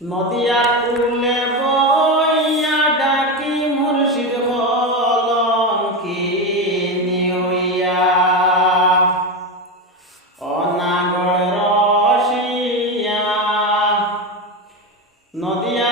নদিয়ার কুলে বইয়া ডাকি মুর্শিদ কলঙ্কি নিউইয়া অনাগর রসিয়া নদিয়ার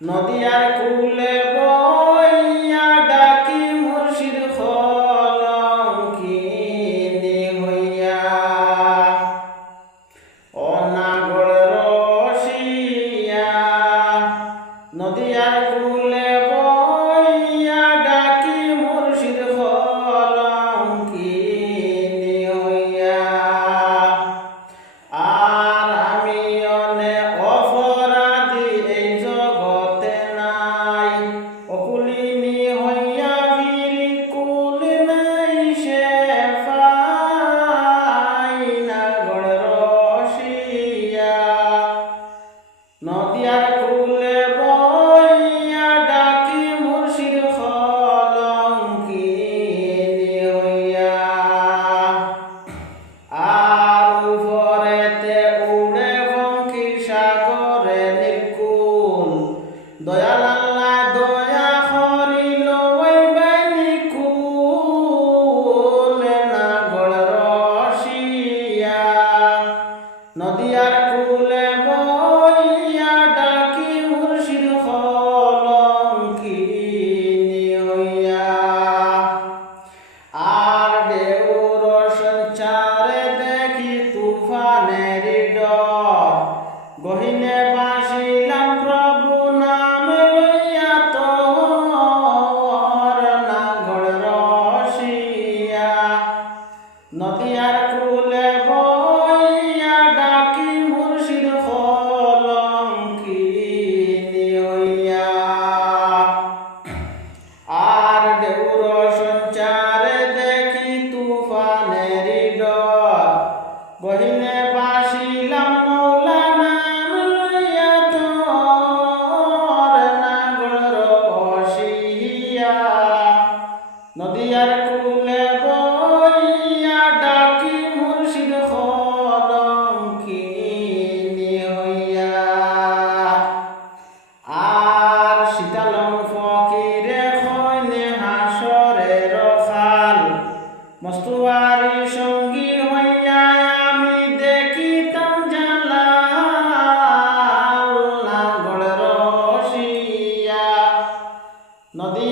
নদিয়ার কুলে বইয়া ডাকি মুর্শিদ খলঙ্কিনী হইয়া। অনাগর নদিয়ার কুলে মইয়া ডাকি মুর্শিদ কলঙ্কিনি হইয়া। আর ঢেউ সঞ্চারে দেখি তুফানের ডর। গহিনে বাসিলাম, প্রভু, নাম লইয়া তোর না ঘর নদী আর কুলে বইয়া ডাকি মুর্শিদ খলম কিনি হইয়া। আর শীতালম ফকিরে খৈনে হাসরে রসাল মস্তুয়ারি সঙ্গী হইয়া আমি দেখিতাম জালা নাগড় রসিয়া। নদী